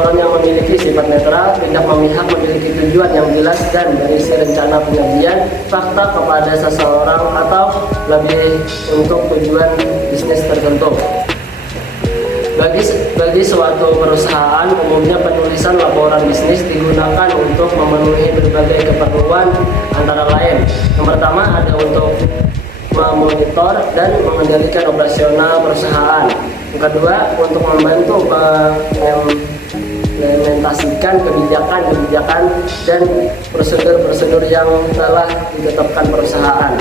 laporan yang memiliki sifat netral, tidak memihak, memiliki tujuan yang jelas, dan berisi rencana penyajian fakta kepada seseorang atau lebih untuk tujuan bisnis tertentu. Bagi suatu perusahaan, umumnya penulisan laporan bisnis digunakan untuk memenuhi berbagai keperluan, antara lain: yang pertama ada untuk memonitor dan mengendalikan operasional perusahaan. Yang kedua, untuk membantu mengimplementasikan kebijakan dan prosedur-prosedur yang telah ditetapkan perusahaan.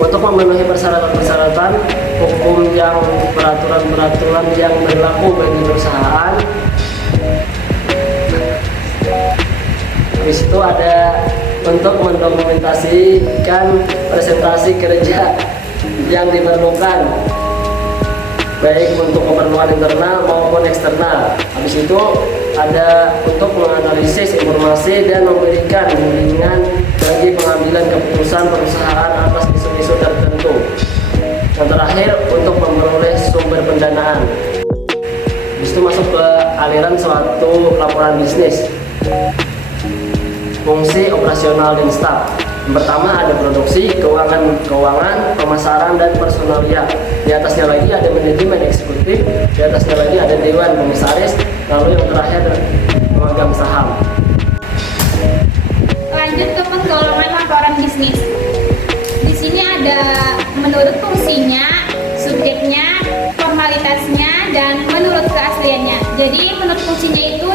Untuk memenuhi persyaratan hukum yang peraturan-peraturan yang berlaku bagi perusahaan. Habis itu ada untuk mendokumentasikan presentasi kerja yang diperlukan, baik untuk keperluan internal maupun eksternal. Habis itu ada untuk menganalisis informasi dan memberikan bimbingan bagi pengambilan keputusan perusahaan atas isu-isu tertentu. Yang terakhir, untuk memperoleh sumber pendanaan. Habis itu masuk ke aliran suatu laporan bisnis. Fungsi operasional dan staf. Yang pertama ada produksi, keuangan, pemasaran, dan personalia. Di atasnya lagi ada manajemen eksekutif, di atasnya lagi ada dewan komisaris, lalu yang terakhir pemegang saham. Lanjut ke penggolongan laporan bisnis. Di sini ada menurut fungsinya, subjeknya, formalitasnya, dan menurut keasliannya. Jadi menurut fungsinya itu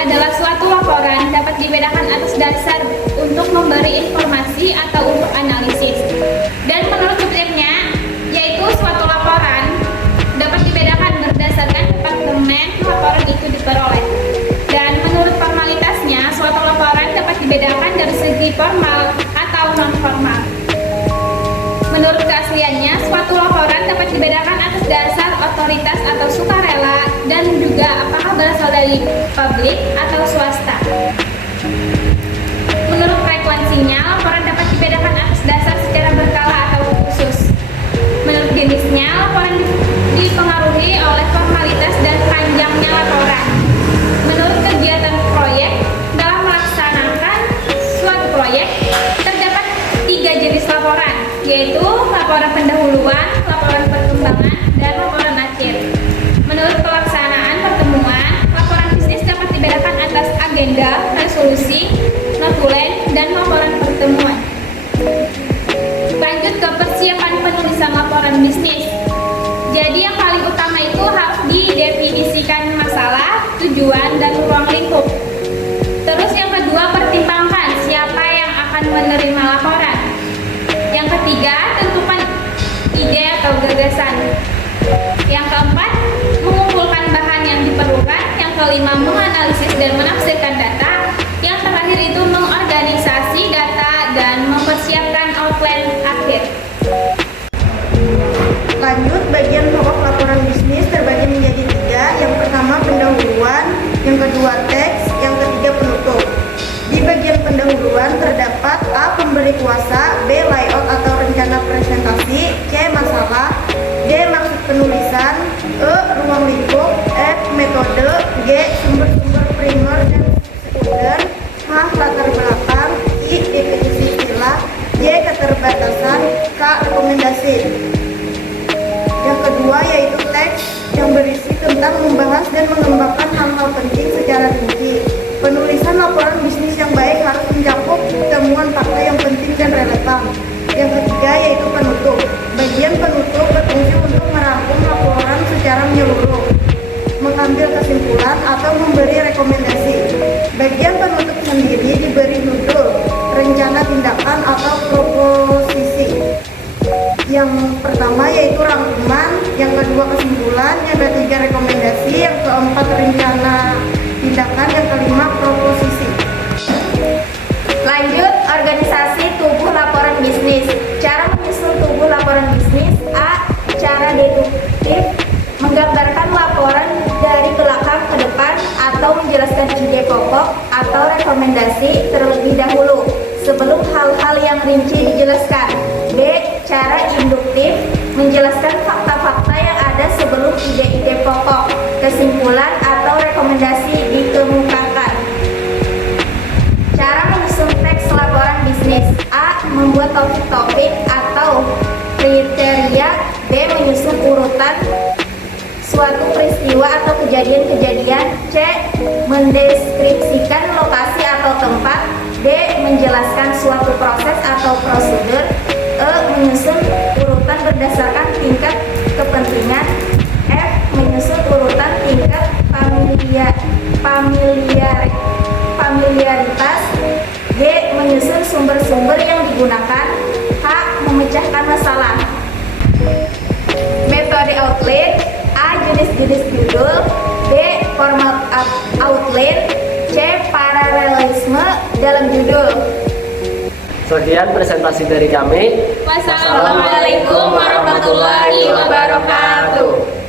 adalah suatu laporan dapat dibedakan atas dasar untuk memberi informasi atau untuk analisis. Dan menurut subjeknya, yaitu suatu laporan dapat dibedakan berdasarkan departemen laporan itu diperoleh. Dan menurut formalitasnya, suatu laporan dapat dibedakan dari segi formal atau non-formal. Menurut keasliannya, suatu laporan dapat dibedakan atas dasar otoritas atau sukarela dan juga apakah berasal dari publik atau swasta. Menurut frekuensinya, laporan dapat dibedakan atas dasar secara berkala atau khusus. Menurut jenisnya, laporan dipengaruhi oleh formalitas dan panjangnya laporan. Menurut kegiatan proyek, dalam melaksanakan suatu proyek, terdapat 3 jenis laporan, yaitu laporan pendahuluan, laporan perkembangan, dan laporan akhir. Menurut pelaksanaan pertemuan, laporan bisnis dapat dibedakan atas agenda, resolusi, notulen, dan laporan pertemuan. Lanjut ke persiapan penulisan laporan bisnis. Jadi yang paling utama itu harus didefinisikan masalah, tujuan, dan ruang lingkup. Terus yang kedua, pertimbangkan siapa yang akan menerima laporan. Yang ketiga, tentukan ide atau gagasan. Yang keempat, mengumpulkan bahan yang diperlukan. Yang kelima, menganalisis dan menafsirkan data. Yang terakhir itu mengorganisasi data dan mempersiapkan outline akhir. Lanjut, bagian pokok laporan bisnis terbagi menjadi 3. Yang pertama pendahuluan, yang kedua teks, yang ketiga penutup. Di bagian pendahuluan terdapat A. Pemberi kuasa, B. Layout atau rencana presentasi, C. Masalah, D. Maksud penulisan, E. Ruang lingkup, F. Metode, G. Sumber-sumber primer dan sekunder, H. Latar belakang, I. Definisi istilah, Y. Keterbatasan, K. Rekomendasi. Yang kedua yaitu teks, yang berisi tentang membahas dan mengembangkan hal-hal penting secara rinci. Penulisan laporan bisnis yang baik harus mencakup temuan fakta yang penting dan relevan. Yang ketiga yaitu penutup. Bagian penutup berfungsi untuk merangkum laporan secara menyeluruh, mengambil kesimpulan atau memberi rekomendasi. Bagian penutup sendiri diberi judul, rencana tindakan atau proposisi. Yang pertama yaitu rangkuman, yang kedua kesimpulan, yang ketiga rekomendasi, yang keempat rencana tindakan, yang kelima proposisi. Lanjut, organisasi tubuh laporan bisnis. Cara menyusun tubuh laporan bisnis. A. Cara deduktif, menggambarkan laporan dari belakang ke depan atau menjelaskan ide pokok atau rekomendasi terlebih dahulu sebelum hal-hal yang rinci dijelaskan. B. Cara induktif, menjelaskan fakta-fakta yang ada sebelum ide-ide pokok, kesimpulan atau rekomendasi rekomendasi dikemukakan. Cara menyusun teks laporan bisnis: A. Membuat topik-topik atau kriteria. B. Menyusun urutan suatu peristiwa atau kejadian-kejadian. C. Mendeskripsikan lokasi atau tempat. D. Menjelaskan suatu proses atau prosedur. E. Menyusun urutan berdasarkan tingkat kepentingan. F. Menyusun urutan tingkat familiaritas. G. Menyusun sumber-sumber yang digunakan. H. Memecahkan masalah. Metode outline: A. Jenis-jenis judul. B. Format outline. C. Paralelisme dalam judul. Sekian presentasi dari kami. Wassalamualaikum warahmatullahi wabarakatuh.